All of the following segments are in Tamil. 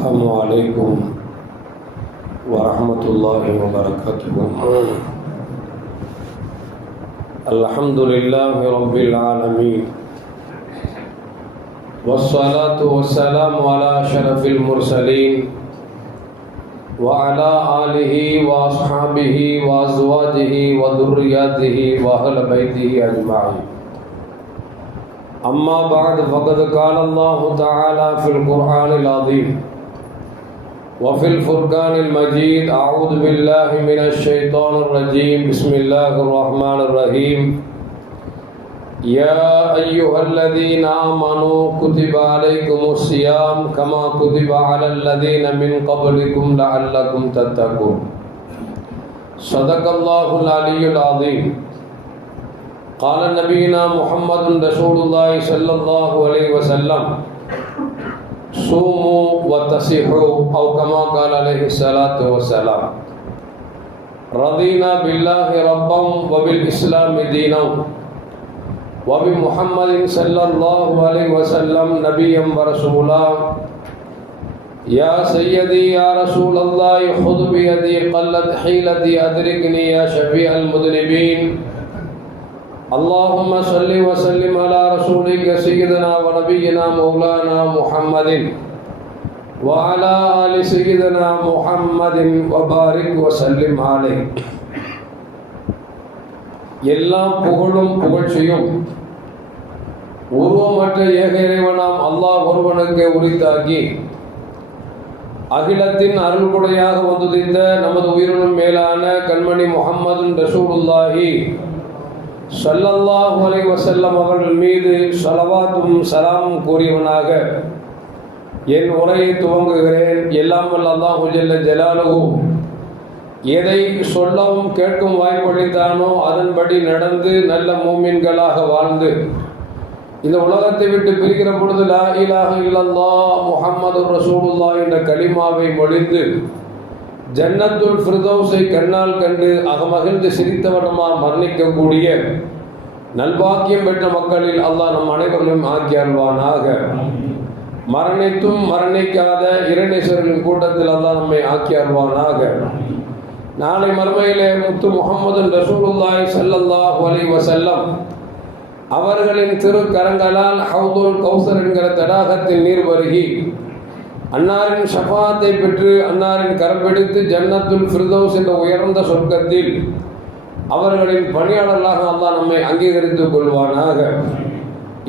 السلام عليكم ورحمة الله وبركاته. الحمد لله رب العالمين، والصلاة والسلام على أشرف المرسلين وعلى آله وأصحابه وأزواجه وذرياته وأهل بيته أجمعين. أما بعد، فقد قال الله تعالى في القرآن العظيم وفي الفرقان المجيد: أعوذ بالله من الشيطان الرجيم، بسم الله الرحمن الرحيم. يا أيها الذين آمنوا كتب عليكم الصيام كما كتب على الذين من قبلكم لعلكم تتقون. صدق الله العلي العظيم. قال نبينا محمد رسول الله صلى الله عليه وسلم: صوموا وتصحوا، أو كما قال عليه الصلاة والسلام. رضينا بالله ربا وبالإسلام دينا وبمحمد صلى الله عليه وسلم نبيا ورسولا. يا سيدي يا رسول الله خذ بيدي قلت حيلتي أدركني يا شفيع المذنبين. اللهم صل وسلم على رسولك سيدنا ونبينا مولانا محمد وعلى آل سيدنا محمد وبارك وسلم عليه. எல்லா புகழும் புகழ்ச்சியும் உருவமற்ற ஏக இறைவனாம் அல்லாஹ் ஒருவனுக்கு உரித்தாக்கி அகிலத்தின் அருள்குடையாக வந்துதித்த நமது உயிரினும் மேலான கண்மணி முஹம்மது ரசூலுல்லாஹி ஸல்லல்லாஹு அலைஹி வஸல்லம் அவர்கள் மீது ஸலவாத்தும் சலாமும் கூறியவனாக என் உரையை துவங்குகிறேன். எல்லாம் வல்ல அல்லாஹு ஜல்ல ஜலாலுஹு எதை சொல்லவும் கேட்கும் வாய்ப்பளித்தானோ அதன்படி நடந்து நல்ல மூமின்களாக வாழ்ந்து இந்த உலகத்தை விட்டு பிரிக்கிற பொழுது லா இலாஹ இல்லல்லாஹ் முஹம்மது ரசூலுல்லாஹ் என்ற கலிமாவை மொழிந்து ஜன்னத்துல் ஃபிர்தௌஸை கண்ணால் கண்டு அகமகிழ்ந்து சிரித்தவனமா மரணிக்கக்கூடிய நல்பாக்கியம் பெற்ற மக்களில் அல்லாஹ் நம் அனைவர்களும் ஆக்கி அருள்வானாக. மரணித்தும் மரணிக்காத இறைநேசர்களின் கூட்டத்தில் அல்லாஹ் நம்மை ஆக்கி அருள்வானாக. நாளை மறுமையிலே முத்து முஹம்மது ரசூலுல்லாஹி ஸல்லல்லாஹு அலைஹி வஸல்லம் அவர்களின் திருக்கரங்களால் ஹவுதுல் கௌசர் என்கிற தடாகத்தில் நீர் பருகி அன்னாரின் ஷஃபாத்தை பெற்று அன்னாரின் கரப்பிடித்து ஜன்னத்துல் ஃபிர்தௌஸ் என்ற உயர்ந்த சொர்க்கத்தில் அவர்களின் பணியாளர்களாக அல்லாஹ் நம்மை அங்கீகரித்துக் கொள்வானாக.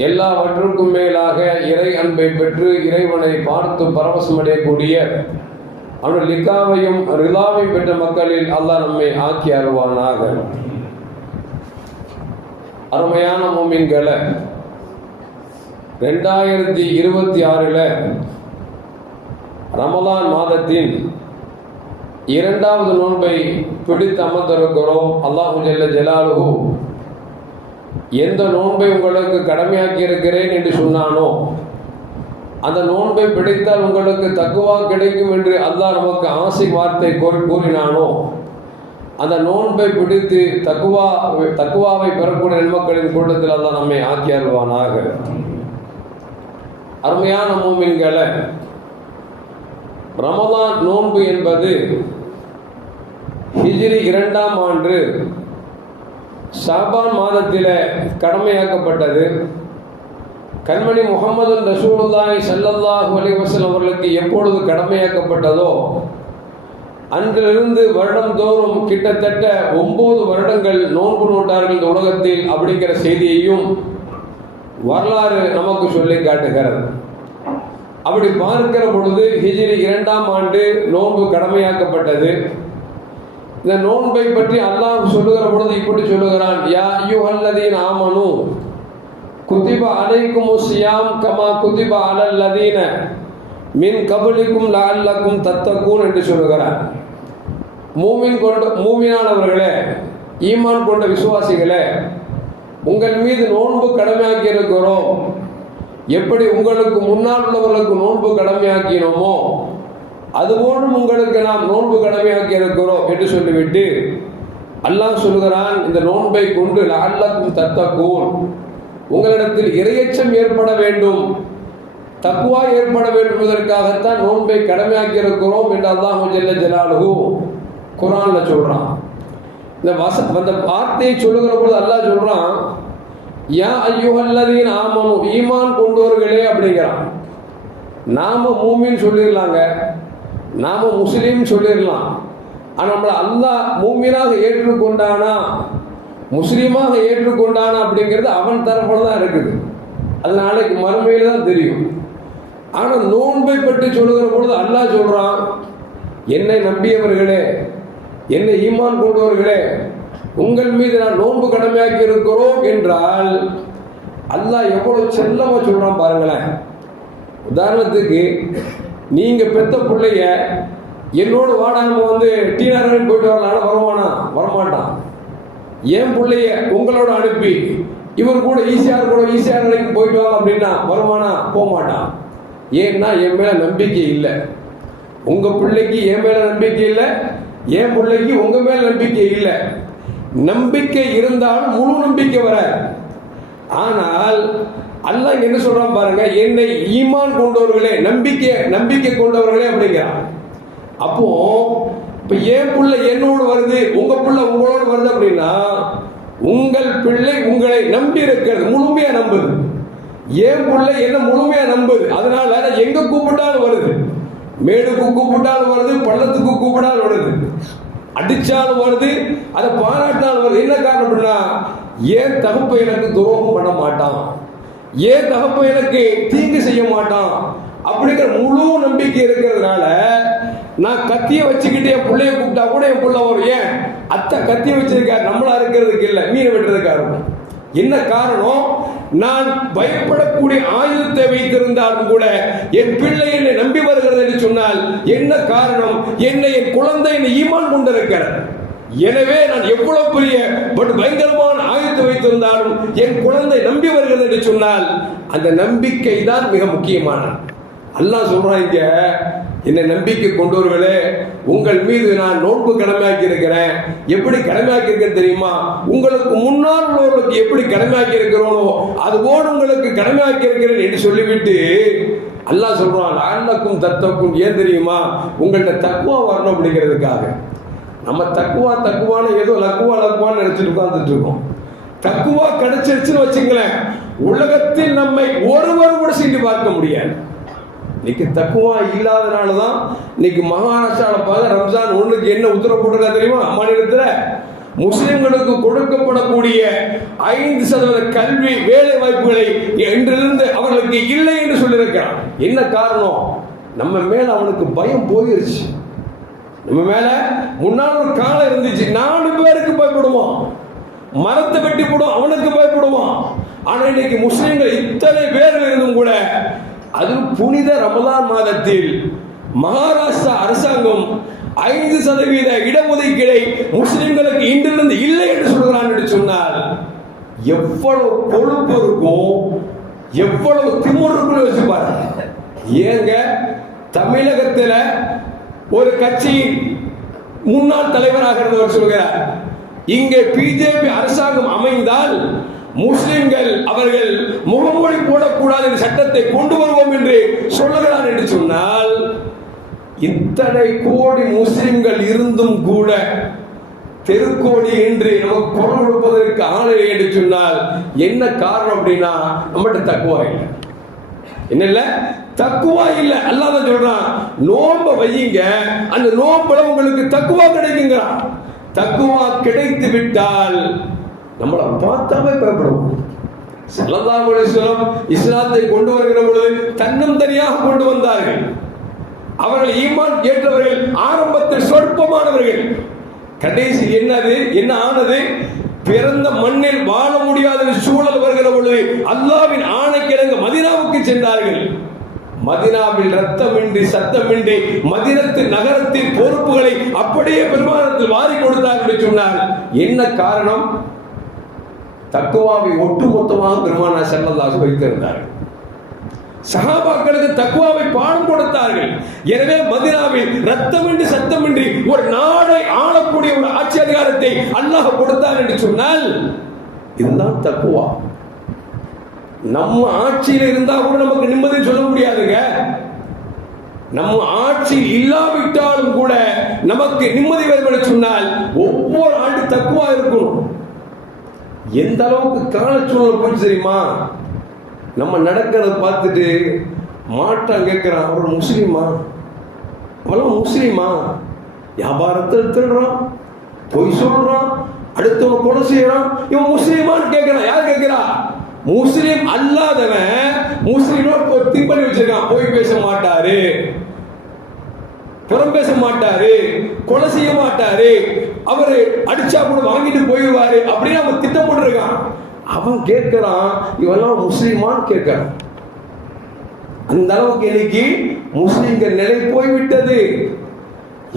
எல்லாவற்றுக்கும் மேலாக இறை அன்பை பெற்று இறைவனை பார்த்து பரவசமடையக்கூடிய அவனுடைய லிக்காவையும் ரிலாவையும் பெற்ற மக்களில் அல்லாஹ் நம்மை ஆக்கி அருள்வானாக. அருமையான மூமின்களை, 2026 ரமலான் மாதத்தின் 2வது நோன்பை பிடித்து அமர்ந்திருக்கிறோம். அல்லாஹு ஜல்ல ஜலாலுஹு எந்த நோன்பை உங்களுக்கு கடமையாக்கி இருக்கிறேன் என்று சொன்னானோ அந்த நோன்பை பிடித்தால் உங்களுக்கு தக்குவா கிடைக்கும் என்று அல்லாஹ் நமக்கு ஆசை வார்த்தை கூறினானோ அந்த நோன்பை பிடித்து தக்குவாவை பெறக்கூடிய நன்மக்களின் கூட்டத்தில் அல்லாஹ் நம்மை ஆக்கி அருள்வானாக. அருமையான மூமின்களை, ரமலான் நோன்பு என்பது ஹிஜ்ரி 2ஆம் ஆண்டு ஷாபான் மாதத்தில் கடமையாக்கப்பட்டது. கண்மணி முஹம்மது ரசூலுல்லாஹி ஸல்லல்லாஹு அலைஹி வஸல்லம் அவர்களுக்கு எப்பொழுது கடமையாக்கப்பட்டதோ அன்றிலிருந்து வருடந்தோறும் கிட்டத்தட்ட 9 வருடங்கள் நோன்பு நோட்டார்கள் இந்த உலகத்தில் அப்படிங்கிற செய்தியையும் வரலாறு நமக்கு சொல்லி காட்டுகிறது. அப்படி பார்க்கிற பொழுது ஹிஜ்ரி 2ஆம் ஆண்டு நோன்பு கடமையாக்கப்பட்டது. இந்த நோன்பை பற்றி அல்லாஹ் சொல்லுகிற பொழுது இப்படி சொல்லுகிறான்: யா அய்யுஹல்லதீன ஆமனு குதிப அலைக்குமுஸ் ஸியாம் கமா குதிப அலல்லதீன மின் கப்லிக்கும் லஅல்லக்கும் தத்தகூன் என்று சொல்லுகிறான். மூமினானவர்களே, ஈமான் கொண்ட விசுவாசிகளே, உங்கள் மீது நோன்பு கடமையாக்கி இருக்கிறோம். எப்படி உங்களுக்கு முன்னால் உள்ளவர்களுக்கு நோன்பு கடமையாக்கினோமோ அதுபோன்றும் உங்களுக்கு நாம் நோன்பு கடமையாக்கி இருக்கிறோம் என்று சொல்லிவிட்டு அல்லாஹ் சொல்கிறான், இந்த நோன்பை கொண்டு லஅல்லக்கும் தத்தகூன், உங்களிடத்தில் இறையச்சம் ஏற்பட வேண்டும். தக்குவா ஏற்பட வேண்டும் என்பதற்காகத்தான் நோன்பை கடமையாக்கி இருக்கிறோம் என்று அல்லாஹ் ஜல்ல ஜலாலுஹு குர்ஆன்ல சொல்றான். இந்த அந்த வார்த்தையை சொல்லுகிற பொழுது அல்லாஹ் சொல்றான், யா அய்யுஹல்லதீன ஆமனு, ஈமான் கொண்டவர்களே அப்படிங்கிறான். நாம மூமின் சொல்லிடலாங்க, நாம முஸ்லீம் சொல்லிடலாம். ஆனால் நம்மளை அல்லாஹ் மூமினாக ஏற்றுக்கொண்டானா, முஸ்லீமாக ஏற்றுக்கொண்டானா அப்படிங்கிறது அவன் தரப்புல தான் இருக்குது. அது நாளைக்கு மறுமையில தான் தெரியும். ஆனால் நோன்பை பற்றி சொல்லுகிற பொழுது அல்லாஹ் சொல்றான், என்னை நம்பியவர்களே, என்னை ஈமான் கொண்டவர்களே, உங்கள் மீது நான் நோன்பு கடமையாக்கி இருக்கிறோம் என்றால் அல்லாஹ் எவ்வளவு செல்லமா சொல்றான் பாருங்களேன். உதாரணத்துக்கு நீங்க பெத்த பிள்ளைய என்னோடு வாடாம டீ நகரம் போயிட்டு வரலாம், வருவானா? வரமாட்டான். என் பிள்ளைய உங்களோட அனுப்பி இவர் கூட ஈஸியார் கடைக்கு போயிட்டு வாங்க அப்படின்னா வருவானா? போக மாட்டான். ஏன்னா என் மேல நம்பிக்கை இல்லை. உங்க பிள்ளைக்கு என் மேல நம்பிக்கை இல்லை, என் பிள்ளைக்கு உங்க மேல நம்பிக்கை இல்லை. நம்பிக்கை இருந்தாலும் முழு நம்பிக்கை வராது. ஆனால் அல்லாஹ் என்ன சொல்றான் பாருங்க, என்னை ஈமான் கொண்டவர்களே, நம்பிக்கை கொண்டவர்களே அப்படிங்கிறான். அப்போ இப்ப என் பிள்ளை என்னோடு வருது, உங்க பிள்ளை உங்களோடு வருது அப்படின்னா உங்கள் பிள்ளை உங்களை நம்பி இருக்கிறது, முழுமையா நம்புது. என் பிள்ளை என்ன முழுமையா நம்புது. அதனால எங்க கூப்பிட்டாலும் வருது, மேடுக்கு கூப்பிட்டாலும் வருது, பள்ளத்துக்கு கூப்பிட்டாலும் வருது, அடிச்சாலும் வருது, அதை பாராட்டினாலும் வருது. என்ன காரணம் அப்படின்னா, ஏன் தகப்ப எனக்கு துரோகம் பண்ண மாட்டான், ஏன் தகப்ப எனக்கு தீங்கு செய்ய மாட்டான் அப்படிங்கிற முழு நம்பிக்கை இருக்கிறதுனால நான் கத்தியை வச்சுக்கிட்டு என் பிள்ளைய கூப்பிட்டா கூட என் பிள்ளை வரும். ஏன்? அத்தை கத்தியை வச்சிருக்காரு, நம்மளா இருக்கிறதுக்கு இல்லை, மீன் வெட்டுறதுக்காரு. என்ன காரணம்? நான் பயப்படக்கூடிய ஆயுதத்தை வைத்திருந்தாலும் கூட என் பிள்ளை என்னை நம்பி வருகிறது என்று சொன்னால் என்ன காரணம்? என்னை என் குழந்தை என்னை ஈமான் கொண்டிருக்கிறார். எனவே நான் எவ்வளவு பெரிய பயங்கரமான ஆயுதத்தை வைத்திருந்தாலும் என் குழந்தை நம்பி வருகிறது என்று சொன்னால் அந்த நம்பிக்கை தான் மிக முக்கியமானது. அல்லாஹ் சொல்றான் இங்க, என்னை நம்பிக்கை கொண்டவர்களே, உங்கள் மீது நான் நோன்பு கடமையாக்கி இருக்கிறேன். எப்படி கடமையாக்கி இருக்கேன் தெரியுமா? உங்களுக்கு முன்னால் உள்ளவர்களுக்கு எப்படி கடமையாக்கி இருக்கிறோனோ அதுபோல் உங்களுக்கு கடமையாக்கி இருக்கிறேன் என்று சொல்லிவிட்டு அல்லாஹ் சொல்றான், லஅல்லக்கும் தத்தக்கும். ஏன் தெரியுமா? உங்கள்கிட்ட தக்குவா வரணும் அப்படிங்கிறதுக்காக. நம்ம தக்குவான்னு ஏதோ லக்குவான்னு நினைச்சிட்டு உட்கார்ந்துட்டு இருக்கோம். தக்குவா கிடைச்சிருச்சுன்னு வச்சுங்களேன், உலகத்தில் நம்மை ஒருவர் கூட செஞ்சு பார்க்க முடியாது. இன்னைக்கு தக்குவா இல்லாதனாலதான் இன்னைக்கு மகாராஷ்டிராவில் பார்த்து ரம்ஜான் 1க்கு என்ன உத்தரவு போட்டிருக்கா தெரியுமா? மாநிலத்தில் முஸ்லிம்களுக்கு கொடுக்கப்படக்கூடிய 5% கல்வி வேலை வாய்ப்புகளை என்றிருந்து அவர்களுக்கு இல்லை என்று சொல்லியிருக்கிறான். என்ன காரணம்? நம்ம மேல அவனுக்கு பயம் போயிருச்சு. நம்ம மேல முன்னால் ஒரு காலம் இருந்துச்சு, 4 பேருக்கு பயப்படுவான், மரத்தை வெட்டி போடும் அவனுக்கு பயப்படுவான். ஆனா இன்னைக்கு முஸ்லிம்கள் இத்தனை பேர்கள் இருந்தும் கூட, அது புனித ரமலான் மாதத்தில் மகாராஷ்டிரா அரசாங்கம் 5% இடஒதுக்கீடை முஸ்லிம்களுக்கு இன்றிலிருந்து இல்லை என்று சொல்கிறான் என்று சொன்னால் எவ்வளவு கொழுப்பு இருக்கும், எவ்வளவு திமிரு இருக்குன்னு வச்சு பாருங்க. ஏங்க தமிழகத்தில் ஒரு கட்சியின் முன்னாள் தலைவராக இருந்தவர் சொல்கிறார், இங்கே பிஜேபி அரசாங்கம் அமைந்தால் முஸ்லிம்கள் அவர்கள் முகமூடி போடக்கூடாது என்ற சட்டத்தை கொண்டு வருவோம் என்று சொல்லுகிறார் என்று சொன்னால், இத்தனை கோடி முஸ்லிம்கள் இருந்தும் கூட தெருக்கோடி என்று நமக்கு குரல் கொடுப்பதற்கு ஆணை என்று சொன்னால் என்ன காரணம் அப்படின்னா, நம்மகிட்ட தக்குவா இல்லை. என்ன இல்ல? தக்குவா இல்ல. அல்லாஹ் தான் சொல்றான், நோன்ப வையுங்க, அந்த நோன்புல உங்களுக்கு தக்குவா கிடைக்குங்கிறான். தக்குவா கிடைத்து விட்டால் நம்மளை பார்த்தாவே பயப்படுவோம். ஸல்லல்லாஹு அலைஹி வஸல்லம் இஸ்லாத்தை கொண்டு வருகிற பொழுது தன்னும் தனியாக கொண்டு வந்தார்கள். அவர்கள் ஈமான் ஏற்றவர்கள் ஆரம்பத்தில் சொற்பமானவர்கள். கடைசி என்ன ஆனது? பிறந்த மண்ணில் வாழ முடியாத சூழல் வருகிற பொழுது அல்லாஹ்வின் ஆணைக்கிணங்க மதீனாவுக்கு சென்றார்கள். மதீனாவில் ரத்தமின்றி சத்தமின்றி மதீனத்து நகரத்தின் பொறுப்புகளை அப்படியே பெருமானத்தில் வாரி கொடுத்தார்கள் சொன்னார். என்ன காரணம்? தக்குவாவை ஒட்டுமொத்தமாக பெருமானார் ஸல்லல்லாஹு அலைஹி வஸல்லம் வைத்திருந்தார்கள். சஹாபாக்களுக்கு தக்குவாவை பாடம் கொடுத்தார்கள். எனவே மதீனாவில் ரத்தமின்றி சத்தமின்றி ஒரு நாடை ஆளக்கூடிய ஒரு ஆட்சி அதிகாரத்தை அல்லாஹ் கொடுத்தார் என்று சொன்னால் இதுதான் தக்குவா. நம்ம ஆட்சியில் இருந்தா கூட நமக்கு நிம்மதி சொல்ல முடியாதுங்க. நம்ம ஆட்சி இல்லாவிட்டாலும் கூட நமக்கு நிம்மதி வரும் சொன்னால் ஒவ்வொரு ஆண்டு தக்குவா இருக்கணும். எந்த அளவுக்கு காலச்சூழல் போய் தெரியுமா? நம்ம நடக்கிறத பார்த்துட்டு மாற்றம் கேட்கிறான், அவர் முஸ்லீமா, அவெல்லாம் முஸ்லீமா, வியாபாரத்தில் திருடுறான், பொய் சொல்றான், அடுத்தவங்க கொலை செய்யறான், இவன் முஸ்லீமான்னு கேட்கிறான். யார் கேட்கிறா? முஸ்லீம் அல்லாதவன் முஸ்லீமோட ஒரு திம்பளி வச்சிருக்கான். போய் பேச மாட்டாரு, புறம் பேச மாட்டாரு, கொலை செய்ய மாட்டாரு, அவரு அடிச்சா கூட வாங்கிட்டு போயிடுவாரு அப்படின்னு அவன் திட்டம் போட்டுருக்கான். அவன் கேட்கிறான், இவெல்லாம் முஸ்லீமான்னு கேட்கிறான். அந்த அளவுக்கு இன்னைக்கு முஸ்லீம்கள் நிலை போய்விட்டது.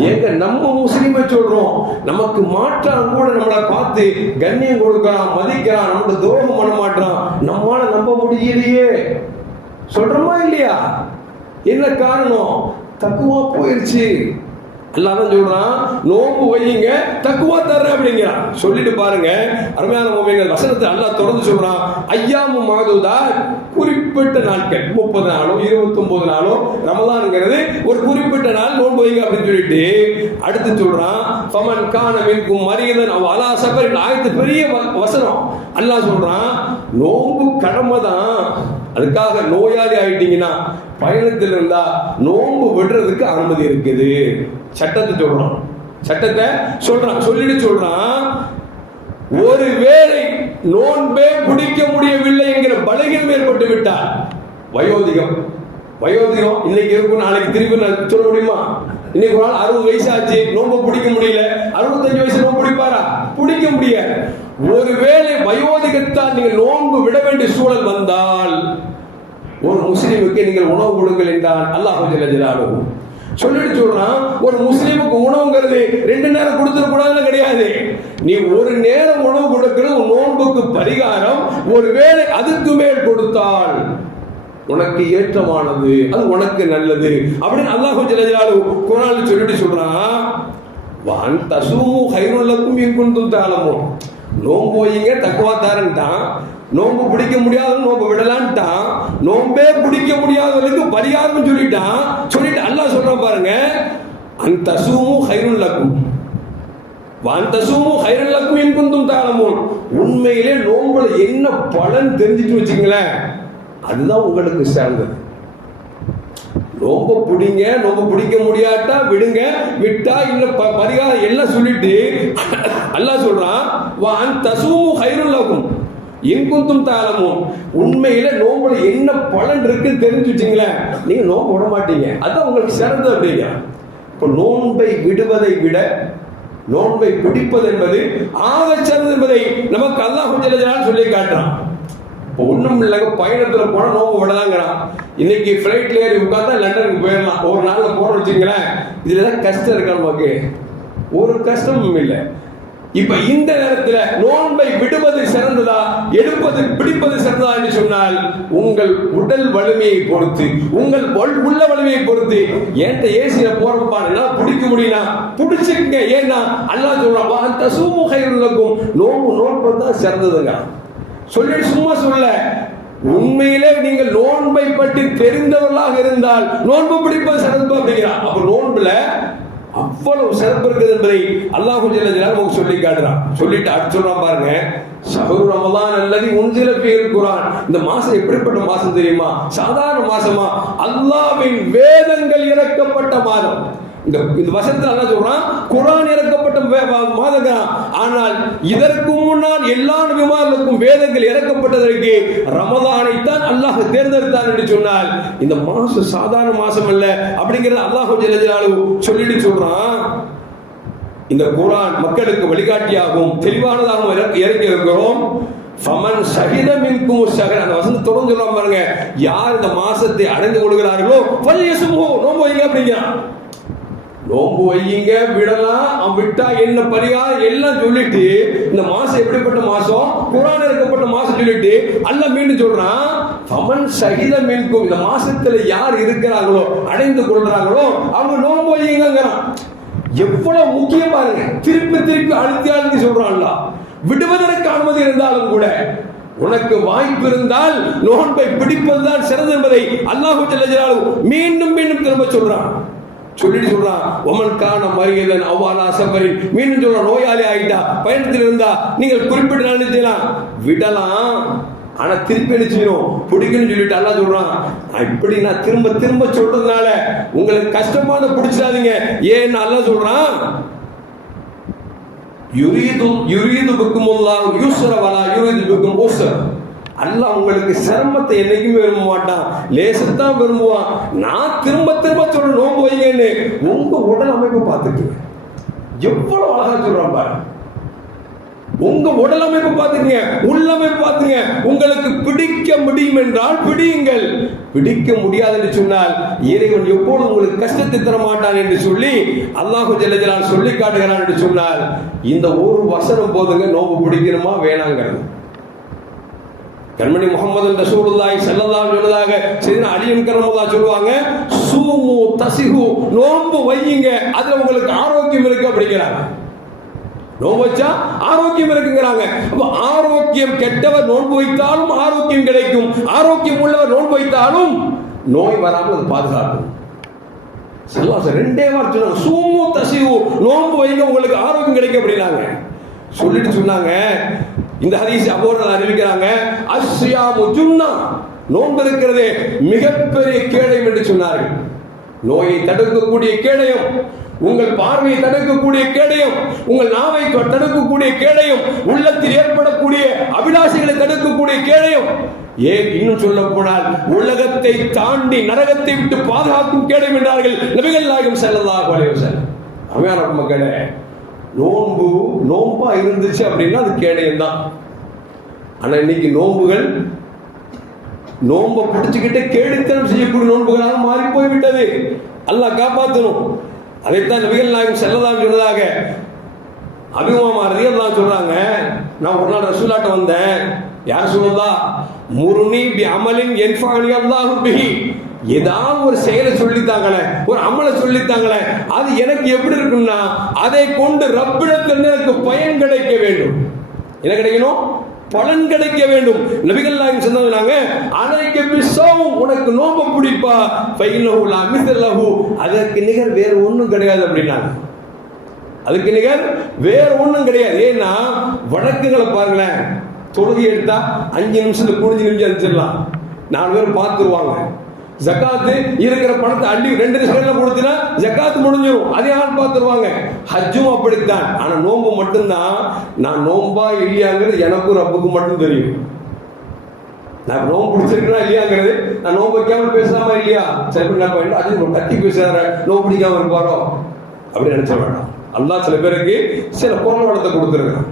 ஏங்க நம்ம முஸ்லீமை சொல்றோம், நமக்கு மாற்றான் கூட நம்மளை பார்த்து கண்ணியம் கொடுக்கிறான், மதிக்கிறான், நம்மளோட துரோகம் பண்ண மாட்டான். நம்மளால நம்ப முடியலையே, சொல்றோமா இல்லையா? என்ன காரணம்? தக்குவா போயிருச்சு. அல்லாஹ் சொல்றான், நோம்பு வையுங்க தக்குவா தர்றேன் அப்படிங்கிறான். சொல்லிட்டு பாருங்க அருமையான மூமின்கள், வசனத்தை அல்லாஹ் தொடர்ந்து சொல்றான், ஐயாமு மாதுதா, குறிப்பிட்ட நாட்கள், 30 நாளோ 29 நாளோ, ரமலான்ங்கிறது ஒரு குறிப்பிட்ட நாள் நோன்பு வைங்க அப்படின்னு சொல்லிட்டு அடுத்து சொல்றான், ஃபமன் கான மின்கும் மரியதன் அவ் அலா சஃபரின். ஆயத்து பெரிய வசனம். அல்லாஹ் சொல்றான், நோன்பு கடமை தான், அதுக்காக நோயாளி ஆயிட்டீங்கன்னா பயணத்தில் இருந்தா நோன்பு விடுறதுக்கு அனுமதி இருக்குது. சட்டத்தை சொல்றான், சட்டத்தை சொல்றான். சொல்லிட்டு சொல்றான், ஒருவேளை நோன்பே பிடிக்க முடியவில்லை என்கிற பலகீனம் ஏற்பட்டு விட்டால், வயோதிகம் இன்னைக்கு இருக்கும், நாளைக்கு திருப்பி சொல்ல முடியுமா? இன்னைக்கு ஒரு நாள் 60 வயசு ஆச்சு, நோன்பு பிடிக்க முடியல. 65 வயசு நோன்பு பிடிப்பாரா? பிடிக்க முடியாது. ஒருவேளை வயோதிகத்தால் நீங்கள் நோன்பு விட வேண்டிய சூழல் வந்தால் ஒரு முஸ்லீமுக்கு நீங்கள் உணவு கொடுங்கள் என்றான் அல்லாஹ் ஜல்ல ஜலாலுஹு. சொல்லிட்டு சொல்றான், ஒரு முஸ்லீமுக்கு உணவுங்கிறது 2 நேரம் கொடுத்துட கூடாதுன்னு கிடையாது. நீ ஒரு நேரம் உணவு கொடுக்கிறது நோன்புக்கு பரிகாரம். ஒருவேளை அதுக்கு மேல் கொடுத்தால் உனக்கு ஏற்றமானது, அது உனக்கு நல்லது அப்படின்னு அல்லாஹ் ஜல்ல ஜலாலுஹு குர்ஆனில் சொல்லிட்டு சொல்றான், வான் தசூமு கைருல் லக்கும் இன் குன்தும் தஅலமூன். நோன்பு வையுங்க தக்குவா தாரன்ட்டான், நோன்பு பிடிக்க முடியாத நோன்பு விடலான்ட்டான், நோன்பே பிடிக்க முடியாதவர்களுக்கு பரிகாரம் சொல்லிட்டான். சொல்லிட்டு அல்லாஹ் சொல்றான் பாருங்க, அந்த தசூமு கைருல் லக்கும் வான் தசூமு கைருல் லக்கும் இன் குன்தும் தஅலமூன். உண்மையிலே நோன்புல என்ன பலன் தெரிஞ்சிட்டு வச்சுங்களேன், அதுதான் உங்களுக்கு சேர்ந்தது. நோம்பு பிடிங்க, நோம்பு பிடிக்க முடியாட்டா விடுங்க, விட்டா இன்னும் பரிகாரம் எல்லாம் சொல்லிட்டு அல்லாஹ் சொல்றான், வான் தசூமு கைருல் லக்கும் இன் குன்தும் தஅலமூன். உண்மையில நோம்புல என்ன பலன் இருக்குன்னு தெரிஞ்சு வச்சுங்களேன், நீங்க நோம்பு விட மாட்டீங்க, அதான் உங்களுக்கு சிறந்தது அப்படிங்க. இப்போ நோன்பை விடுவதை விட நோன்பை பிடிப்பது என்பது ஆக சிறந்தது என்பதை நமக்கு அல்லாஹ் ஜல்ல ஜலாலுஹு சொல்லி காட்டுறான். இப்போ ஒன்றும் இல்லைங்க, பயணத்தில் போனால் நோம்பு விடலாங்கிறான். இன்னைக்கு ஃப்ளைட்ல ஏறி உட்கார்ந்தா லண்டனுக்கு போயிடலாம், ஒரு நாளில் போறோம்னு வச்சுங்களேன். இதுல ஏதாவது கஷ்டம் இருக்கா? நமக்கு ஒரு கஷ்டமும் இல்லை. இப்ப இந்த நேரத்தில் நோன்பை விடுவது சிறந்ததா எடுப்பது பிடிப்பது சிறந்ததா என்று சொன்னால் உங்கள் உடல் வலிமையை பொறுத்து, உங்கள் உள்ள வலிமையை பொறுத்து. ஏன்ட்ட ஏசியில போறப்பான்னா பிடிக்க முடியும்னா பிடிச்சிருங்க. ஏன்னா அல்லாஹ் சொல்றான், தசூமு கைருல் லக்கும், நோன்பு தான் சிறந்ததுங்க. சொல்லி சும்மா சொல்ல, உண்மையிலே நீங்கள் நோன்பை பற்றி தெரிந்தவர்களாக இருந்தால் நோன்பு பிடிப்பது சிறப்பு அப்படிங்கிறான். அப்ப நோன்புல அவ்வளவு சிறப்பு இருக்குது என்பதை அல்லாஹ் ஜல்ல ஜலாலுஹு சொல்லி காட்டுறான். சொல்லிட்டு அடுத்து சொல்றான் பாருங்க, ஷஹ்ரு ரமலான் அல்லதி உன்சில ஃபீஹில் குர்ஆன். இந்த மாசம் எப்படிப்பட்ட மாசம் தெரியுமா? சாதாரண மாசமா? அல்லாஹ்வின் வேதங்கள் இறக்கப்பட்ட மாதம். இந்த வசனத்தில் அல்லாஹ் சொல்றான், குர்ஆன் இறக்கப்பட்ட மாதம். ஆனால் இதற்கு முன்னால் எல்லா நபிமார்களுக்கும் வேதங்கள் இறக்கப்பட்டதற்கு ரமலானை தான் அல்லாஹ் தேர்ந்தெடுத்தான் என்று சொன்னால் இந்த மாசம் சாதாரண மாசம் அல்ல அப்படிங்கிறது அல்லாஹ் ஜல்ல ஜலாலுஹு சொல்லிட்டு சொல்றான். இந்த குர்ஆன் மக்களுக்கு வழிகாட்டியாகவும் தெளிவானதாகவும் இறக்கி இருக்கிறோம். ஃபமன் ஷஹித மின்கும் ஷஹர். அந்த வசனத்தை தொடர்ந்து சொல்றான் பாருங்க, யார் இந்த மாசத்தை அடைந்து கொள்கிறார்களோ ஃபல்யஸ்முஹு, நோன்பு வைங்க அப்படிங்கிறான். நோன்பு வையுங்க, விடலாம், விட்டா என்ன பரிகாரம் எல்லாம் சொல்லிட்டு இந்த மாசம் எப்படிப்பட்ட மாசம், குர்ஆன் இறக்கப்பட்ட மாசம் சொல்லிட்டு அல்லாஹ் மீண்டும் சொல்றான், ஃபமன் ஷஹித மின்கும், இந்த மாசத்துல யார் இருக்கிறாங்களோ அடைந்து கொள்றாங்களோ அவங்க நோன்பு வையுங்கிறான். எவ்வளவு முக்கியம் பாருங்க, திருப்பி திருப்பி அழுத்தி சொல்றான். விடுவதற்கு அனுமதி இருந்தாலும் கூட உனக்கு வாய்ப்பு இருந்தால் நோன்பை பிடிப்பதுதான் சிறந்தது என்பதை அல்லாஹ் ஜல்ல ஜலாலுஹு மீண்டும் மீண்டும் திரும்ப சொல்றான். சொல்றான் ஒமன் கான மரியதன் அவ்வாலா சஃபரின், மீண்டும் சொல்ற நோயாளி ஆயிட்டா, பயணத்தில் இருந்தா நீங்கள் குறிப்பிட்டு நினைச்சலாம் விடலாம், ஆனா திருப்பி நினைச்சிடும் பிடிக்குன்னு சொல்லிட்டு அல்லாஹ் சொல்றான். இப்படி நான் திரும்ப திரும்ப சொல்றதுனால உங்களுக்கு கஷ்டமான பிடிச்சிடாதீங்க. ஏன்னு அல்லாஹ் சொல்றான், யுரீது பிக்குமுல்லாஹு யுஸ்ர வலா யுரீது பிக்கும் உஸ்ர. அல்லாஹ் உங்களுக்கு சிரமத்தை என்னைக்குமே விரும்ப மாட்டான், லேசத்தான் விரும்புவான். நான் திரும்ப திரும்ப சொல்ற நோன்பு வைங்கன்னு உங்க உடல் அமைப்பை பார்த்துட்டு எவ்வளவு அழகா சொல்றான் பாரு. உங்க உடல் அமைப்பு பார்த்துங்க, உள்ளமைப்பு பார்த்துங்க. உங்களுக்கு பிடிக்க முடியும் என்றால் பிடியுங்கள், பிடிக்க முடியாது என்று சொன்னால் இறைவன் எப்போதும் உங்களுக்கு கஷ்டத்தை தர மாட்டான் என்று சொல்லி அல்லாஹ் ஜல்ல ஜலாலுஹு சொல்லி காட்டுகிறான் என்று சொன்னால் இந்த ஒரு வசனம் போதுங்க நோன்பு பிடிக்கணுமா வேணாங்கிறது. கண்மணி முஹம்மது ரசூலுல்லாஹி ஸல்லல்லாஹு அலைஹி வஸல்லம் சையதுனா அலி கர்ரமல்லாஹு சொல்லுவாங்க, சூமு தஸிஹு, நோன்பு வையுங்க, அதுல உங்களுக்கு ஆரோக்கியம் இருக்கு அப்படிங்கிறாங்க. நோன்பு வச்சா ஆரோக்கியம் இருக்குங்கிறாங்க. அப்ப ஆரோக்கியம் கெட்டவர் நோன்பு வைத்தாலும் ஆரோக்கியம் கிடைக்கும், ஆரோக்கியம் உள்ளவர் நோன்பு வைத்தாலும் நோய் வராமல் அது பாதுகாக்கும். ரெண்டே வார்த்தை சொன்னாங்க, சூமு தஸிஹு, நோன்பு வைங்க உங்களுக்கு ஆரோக்கியம் கிடைக்கும் அப்படின்னாங்க. சொல்லிட்டு சொன்னாங்க, இந்த ஹதீஸ் அபூஹுரைரா அறிவிக்கிறாங்க, அஸ்ஸியாமு ஜுன்னா, நோன்பு இருக்கிறது மிகப்பெரிய கேடயம் என்று சொன்னார்கள். நோயை தடுக்கக்கூடிய கேடயம், உங்கள் பார்வையை தடுக்கக்கூடிய கேடயம், உங்கள் நாவை தடுக்கக்கூடிய கேடயம், உள்ளத்தில் ஏற்படக்கூடிய அபிலாஷைகளை தடுக்கக்கூடிய கேடயம், ஏன் இன்னும் சொல்ல போனால் உலகத்தை தாண்டி நரகத்தை விட்டு பாதுகாக்கும் கேடயம் என்றார்கள் நபிகள் நாயகம் ஸல்லல்லாஹு அலைஹி வஸல்லம். அவையான மக்களே, நோன்பா இருந்துச்சு அப்படின்னா அது கேடயம் தான். ஆனா இன்னைக்கு நோன்புகள் நோன்பை பிடிச்சுக்கிட்டு கேடுத்தனம் செய்யக்கூடிய நோன்புகளாக மாறி போய்விட்டது. அல்லாஹ் காப்பாற்றணும். அதைத்தான் நபிகள் நாயகம் ஸல்லல்லாஹு அலைஹி சொன்னதாக அபிமாமா ரலியல்லாஹு சொல்றாங்க, நான் ஒரு நாள் ரசூலாட்ட வந்தேன், யார் சொல்லலாம், முர்னி பி அமலின் யன்ஃபஅனி அல்லாஹு பிஹி, ஏதாவது ஒரு செயலை சொல்லித்தாங்களே, ஒரு அமலை சொல்லித்தாங்களே, அது எனக்கு எப்படி இருக்கும்னா அதை கொண்டு ரப்பிடத்தில் எனக்கு பயன் கிடைக்க வேண்டும். என்ன கிடைக்கணும்? பலன் கிடைக்க வேண்டும். நபிகள் நாயகம் சொன்னாங்க, அலைக்க பிஸ்ஸவும், உனக்கு நோன்பு பிடிப்பா, ஃபைனஹு லா மிஸ்லஹு, அதற்கு நிகர் வேற ஒண்ணும் கிடையாது அப்படின்னாங்க. அதுக்கு நிகர் வேற ஒண்ணும் கிடையாது. ஏன்னா வழக்குகளை பாருங்களேன், தொழுகை எடுத்தா 5 நிமிஷத்துல 5 நிமிஷம் அனுப்பிச்சிடலாம், 4 பேர் பார்த்துருவாங்க. ஜக்காத்து இருக்கிற பணத்தை அள்ளி 2 நிமிஷம் கொடுத்தா ஜக்காத்து முடிஞ்சிடும், அதே ஆள் பார்த்துருவாங்க. ஹஜ்ஜும் அப்படித்தான். ஆனா நோன்பு மட்டும்தான், நான் நோன்பா இல்லையாங்கிறது எனக்கும் ரப்புக்கும் மட்டும் தெரியும். நான் நோன்பு பிடிச்சிருக்கா இல்லையாங்கிறது, நான் நோன்பு வைக்காம பேசலாமா இல்லையா, சரி நான் அது கத்தி பேசுறாரு, நோன்பு பிடிக்காம இருப்பாரோ அப்படின்னு நினைச்ச வேண்டாம். அல்லாஹ் சில பேருக்கு சில பொருள் வளத்தை கொடுத்துருக்கான்.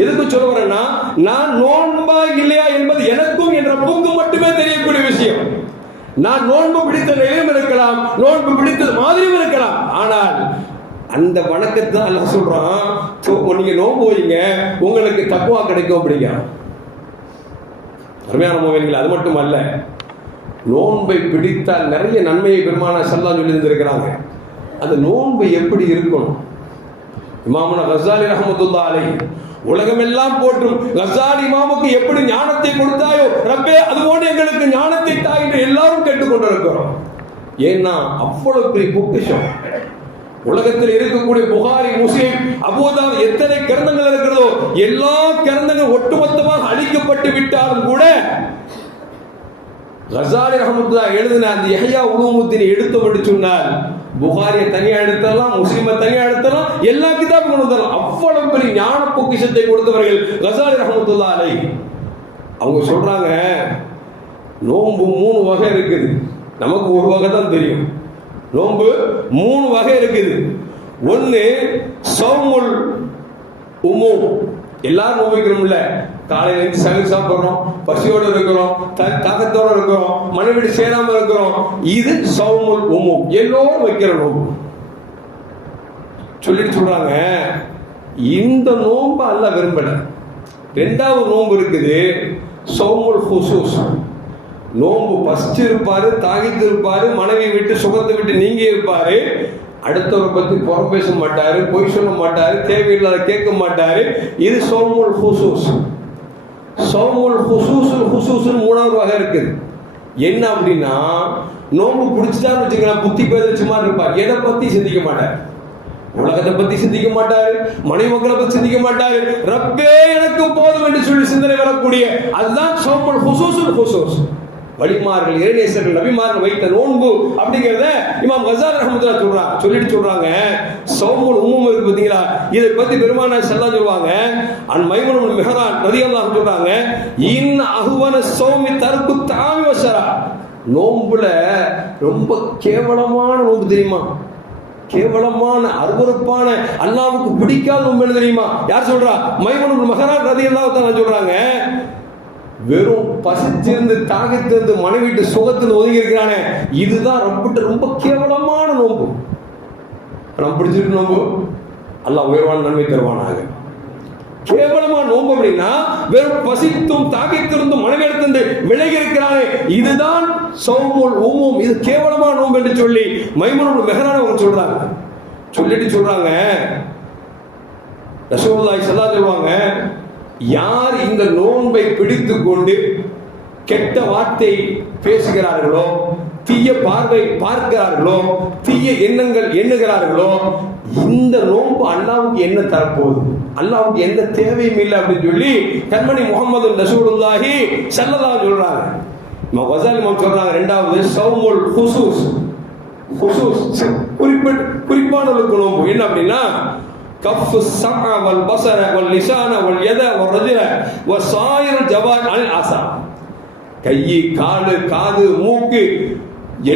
எதுக்கு சொல்ல வரேன்னா, நான் நோன்பா இல்லையா என்பது எனக்கும் என் ரப்புக்கும் மட்டுமே தெரியக்கூடிய விஷயம். நான் நோன்பு பிடித்த நிலையும் இருக்கலாம், நோன்பு பிடித்தது மாதிரியும் இருக்கலாம். ஆனால் அந்த வணக்கத்தை அல்லாஹ் சொல்றான், நீங்க நோன்பு வைங்க, உங்களுக்கு தக்வா கிடைக்கும் அப்படிங்க. அருமையான மோகன்கள், அது மட்டும் அல்ல, நோன்பை பிடித்தால் நிறைய நன்மையை பெருமானார் ஸல்லல்லாஹு அலைஹி வஸல்லம் சொல்லியிருக்கிறாங்க. அந்த நோன்பு எப்படி இருக்கணும்? இமாமுனா கஸாலி ரஹ்மத்துல்லாஹி அலைஹி, உலகமெல்லாம் போற்றும் கஸாலி இமாமுக்கு எப்படி ஞானத்தை கொடுத்தாயோ ரப்பே, அதுபோல எங்களுக்கு ஞானத்தை தா என்று எல்லாரும் கேட்டுக்கொண்டிருக்கிறோம். ஏன்னா அவ்வளவு பெரிய பொக்கிஷம். உலகத்தில் இருக்கக்கூடிய புகாரி, முஸ்லிம், அபூதாவுத் எத்தனை கிரந்தங்கள் இருக்கிறதோ எல்லா கிரந்தங்கள் ஒட்டுமொத்தமாக அழிக்கப்பட்டு விட்டாலும் கூட கஸாலி ரஹ்மத்துல்லாஹி எழுதின அந்த யஹ்யா உலூமுத்தீனை எடுத்து சொன்னால் புகாரியை தனியா எடுத்தலாம், முஸ்லிமை தனியா எடுத்தலாம், எல்லா கிதாபும் கொண்டு வரலாம். அவ்வளவு பெரிய ஞான பொக்கிஷத்தை கொடுத்தவர்கள் கஸாலி ரஹ்மத்துல்லாஹி அலைஹி. அவங்க சொல்றாங்க, நோன்பு 3 வகை இருக்குது, நமக்கு ஒரு வகை தான் தெரியும். நோன்பு 3 வகை இருக்குது. ஒன்னு சௌமுல் உமூம், எல்லாரும் நோன்பு வைக்கிறோம்ல, காலையில இருந்து சகல் சாப்பிடுறோம், பசியோடு இருக்கிறோம், தாகத்தோடு இருக்கிறோம், மனைவி சேராம இருக்கிறோம், இது சௌமுல் உமூம், எல்லோரும் வைக்கிற நோன்பு. சொல்லிட்டு சொல்றாங்க, இந்த நோன்பு அல்லாஹ் விரும்பல. 2வது நோன்பு இருக்குது, சௌமுல் ஹுசூஸ். நோன்பு பசிச்சு இருப்பாரு, தாகித்து இருப்பாரு, மனைவி விட்டு சுகத்தை விட்டு நீங்கி இருப்பாரு, அடுத்தவரை பத்தி புறம் பேச மாட்டாரு, பொய் சொல்ல மாட்டாரு, தேவையில்லாத கேட்க மாட்டாரு. இது சௌமுல் ஹுசூஸ். சௌமுல் ஹுசூசுல் மூணாவது வகை இருக்குது. என்ன அப்படின்னா, நோம்பு பிடிச்சிட்டான்னு வச்சுக்கலாம், புத்தி பேதச்சு மாதிரி இருப்பார். எதை பத்தி சிந்திக்க மாட்டார், உலகத்தை பத்தி சிந்திக்க மாட்டாரு, மனைவி மக்களை பத்தி சிந்திக்க மாட்டாரு. ரப்பே எனக்கு போதும் என்று சொல்லி சிந்தனை வரக்கூடிய அதுதான் சௌமுல் ஹுசூஸ். வலிமார்கள், இறைநேசர்கள், நபிமார்கள் வைத்த நோன்பு அப்படிங்கிறத இமாம் கஸாலி ரஹ்மத்துல்லாஹி சொல்றாங்க. சௌமுல் உம்மூம் இருக்கு பாத்தீங்களா, இதை பத்தி பெருமானார் ஸல்லல்லாஹு சொல்லுவாங்க. அன் மைமூன் பின் மிஹ்ரான் ரலியல்லாஹு சொல்றாங்க, இன் அஹ்வன ஸௌமி தர்கு தஆமி வஸரா. நோன்புல ரொம்ப கேவலமான நோன்பு தெரியுமா? கேவலமான, அருவருப்பான, அல்லாஹ்வுக்கு பிடிக்காத நோன்பு என்ன தெரியுமா? யார் சொல்றா? மைமூன் பின் மிஹ்ரான் ரலியல்லாஹு தஆலா சொல்றாங்க. வெறும் பசிச்சிருந்து தாகத்திலிருந்து மனைவிட்டு சுகத்தில் ஒதுங்கி இருக்கிறானே, இதுதான் ரொம்ப கேவலமான நோன்பு. நம்ம பிடிச்சிருக்கு நோன்பு, அல்லாஹ் உயர்வான நன்மை தருவானாக. கேவலமான நோன்பு அப்படின்னா வெறும் பசித்தும் தாகத்திலிருந்தும் மனைவியிடத்திலிருந்து விலகி இருக்கிறானே, இதுதான் சௌமுல் உம்மூம், இது கேவலமான நோன்பு என்று சொல்லி மைமூன் பின் மிஹ்ரான் அவங்க சொல்றாங்க. ரசூலுல்லாஹி ஸல்லல்லாஹு சொல்லுவாங்க, யார் இந்த நோன்பை பிடித்து கொண்டு கெட்ட வார்த்தை பேசுகிறார்களோ, தீய பார்வை பார்க்கிறார்களோ, தீய எண்ணங்கள் எண்ணுகிறார்களோ, இந்த நோன்பு அல்லாஹ்வுக்கு என்ன தரப்போகுது, அல்லாஹ்வுக்கு எந்த தேவையும் இல்லை அப்படின்னு சொல்லி கண்மணி முஹம்மது ரசூலுல்லாஹி ஸல்லல்லாஹு சொல்றாங்க. கஸாலி சொல்றாங்க, இரண்டாவது சௌமுல் ஹுசூஸ், குறிப்பானவர்களுக்கு நோன்பு என்ன அப்படின்னா, கஃபு ஸம்அ வல் பஸர வல் லிஸான வல் யத வல் ரஜுல வஸாயிர் ஜவார் அல் ஆஸா. கை, காலு, காது, மூக்கு,